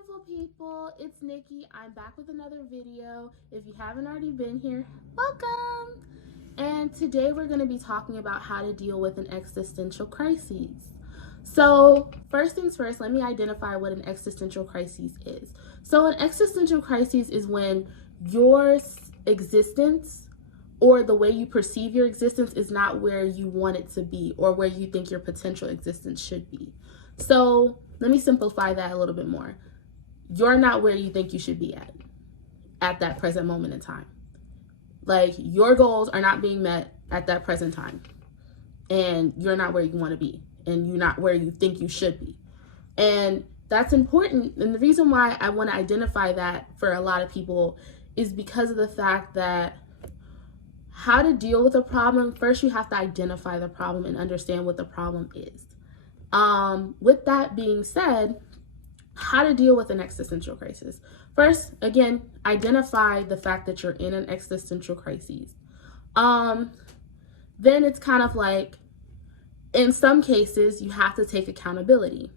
beautiful people, it's Nikki. I'm back with another video. If you haven't already been here, welcome. And today we're going to be talking about how to deal with an existential crisis. So first things first, let me identify what an existential crisis is. So an existential crisis is when your existence or the way you perceive your existence is not where you want it to be or where you think your potential existence should be. So let me simplify that a little bit more. You're not where you think you should be at that present moment in time. Like, your goals are not being met at that present time, and you're not where you want to be, and you're not where you think you should be. And that's important. And the reason why I want to identify that for a lot of people is because of the fact that how to deal with a problem, first you have to identify the problem and understand what the problem is. With that being said, how to deal with an existential crisis. First, again, identify the fact that you're in an existential crisis. Then it's kind of like, in some cases, you have to take accountability.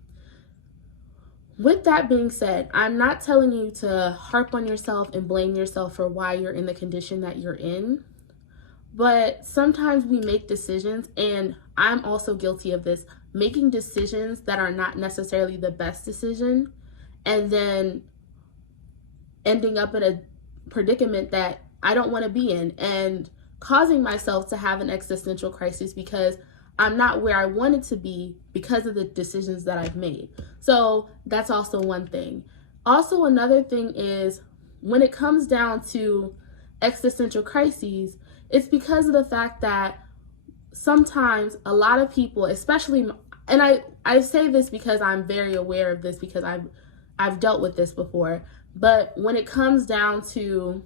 With that being said, I'm not telling you to harp on yourself and blame yourself for why you're in the condition that you're in. But sometimes we make decisions, and I'm also guilty of this, making decisions that are not necessarily the best decision, and then ending up in a predicament that I don't want to be in, and causing myself to have an existential crisis because I'm not where I wanted to be because of the decisions that I've made. So that's also one thing. Also, another thing is, when it comes down to existential crises, it's because of the fact that sometimes a lot of people, especially, and I say this because I'm very aware of this because I've dealt with this before, but when it comes down to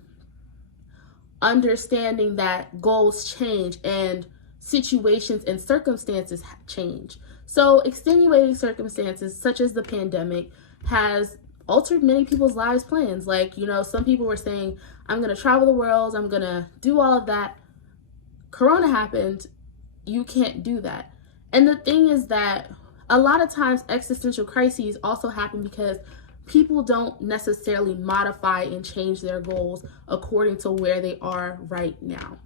understanding that goals change and situations and circumstances change. So extenuating circumstances such as the pandemic has altered many people's lives plans. Like, some people were saying, I'm going to travel the world, I'm going to do all of that. Corona happened. You can't do that. And the thing is that a lot of times existential crises also happen because people don't necessarily modify and change their goals according to where they are right now.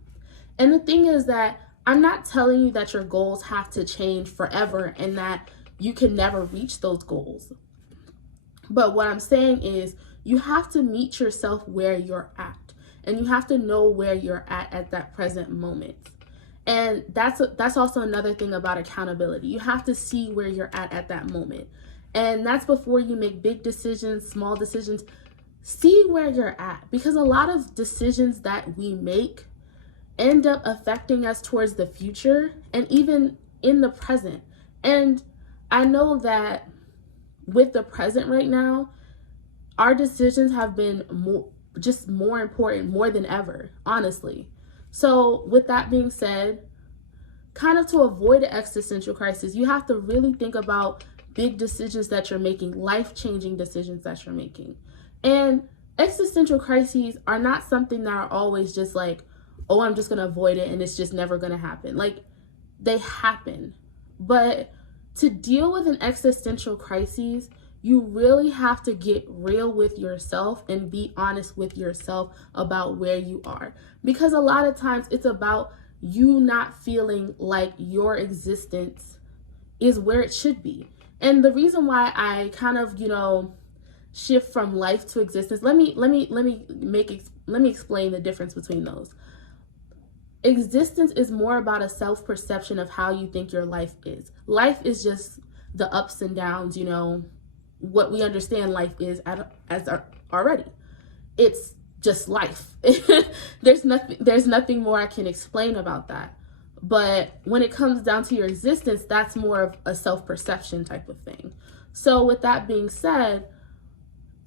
And the thing is that I'm not telling you that your goals have to change forever and that you can never reach those goals. But what I'm saying is you have to meet yourself where you're at, and you have to know where you're at that present moment. And that's also another thing about accountability. You have to see where you're at that moment. And that's before you make big decisions, small decisions. See where you're at, because a lot of decisions that we make end up affecting us towards the future and even in the present. And I know that with the present right now, our decisions have been more important, more than ever, honestly. So with that being said, kind of to avoid an existential crisis, you have to really think about big decisions that you're making, life-changing decisions that you're making. And existential crises are not something that are always just like, oh, I'm just going to avoid it and it's just never going to happen. Like, they happen. But to deal with an existential crisis, you really have to get real with yourself and be honest with yourself about where you are. Because a lot of times it's about you not feeling like your existence is where it should be. And the reason why I kind of, shift from life to existence, let me explain the difference between those. Existence is more about a self-perception of how you think your life is. Life is just the ups and downs, what we understand life is already. It's just life. There's nothing more I can explain about that. But when it comes down to your existence, that's more of a self-perception type of thing. So with that being said,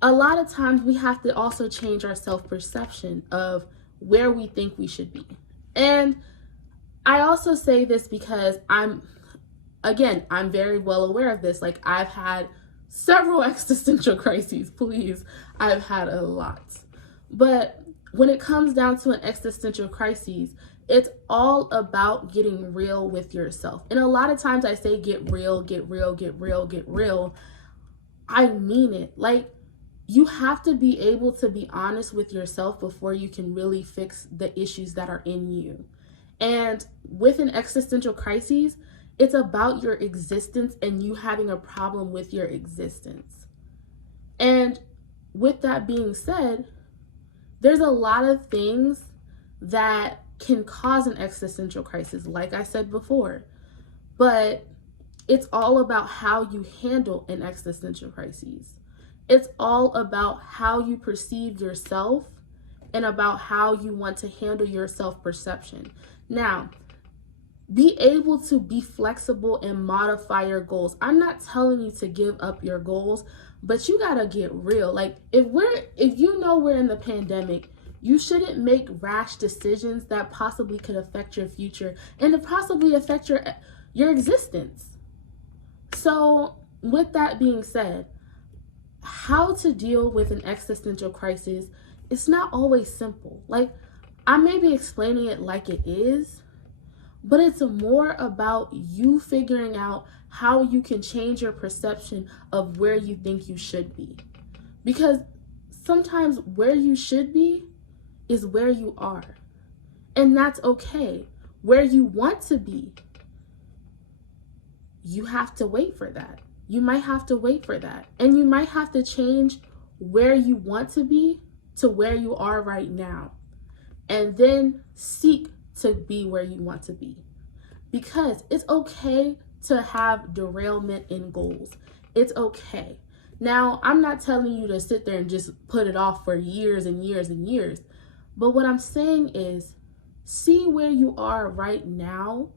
a lot of times we have to also change our self-perception of where we think we should be. And I also say this because I'm very well aware of this. Like, I've had several existential crises, please. I've had a lot. But when it comes down to an existential crisis, it's all about getting real with yourself. And a lot of times I say get real, get real, get real, get real. I mean it. Like, you have to be able to be honest with yourself before you can really fix the issues that are in you. And with an existential crisis, it's about your existence and you having a problem with your existence. And with that being said, there's a lot of things that can cause an existential crisis, like I said before. But it's all about how you handle an existential crisis. It's all about how you perceive yourself and about how you want to handle your self-perception. Now, be able to be flexible and modify your goals. I'm not telling you to give up your goals, but you gotta get real. Like if you know we're in the pandemic, you shouldn't make rash decisions that possibly could affect your future and to possibly affect your existence. So with that being said, how to deal with an existential crisis, it's not always simple. Like I may be explaining it like it is, but it's more about you figuring out how you can change your perception of where you think you should be. Because sometimes where you should be is where you are. And that's okay. Where you want to be, you have to wait for that. You might have to wait for that. And you might have to change where you want to be to where you are right now. And then seek to be where you want to be. Because it's okay to have derailment in goals. It's okay. Now, I'm not telling you to sit there and just put it off for years and years and years. But what I'm saying is, see where you are right now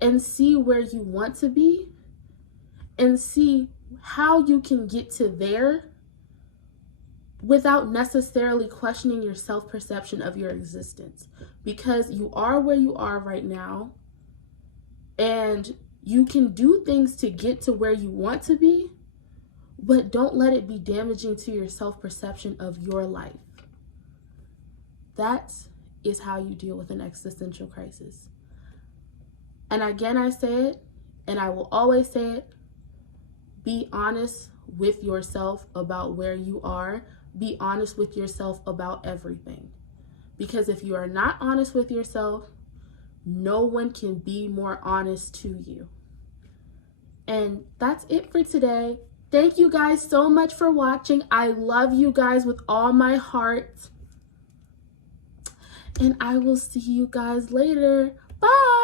and see where you want to be and see how you can get to there without necessarily questioning your self-perception of your existence. Because you are where you are right now and you can do things to get to where you want to be, but don't let it be damaging to your self-perception of your life. That is how you deal with an existential crisis. And again, I say it, and I will always say it, be honest with yourself about where you are. Be honest with yourself about everything. Because if you are not honest with yourself, no one can be more honest to you. And that's it for today. Thank you guys so much for watching. I love you guys with all my heart. And I will see you guys later. Bye.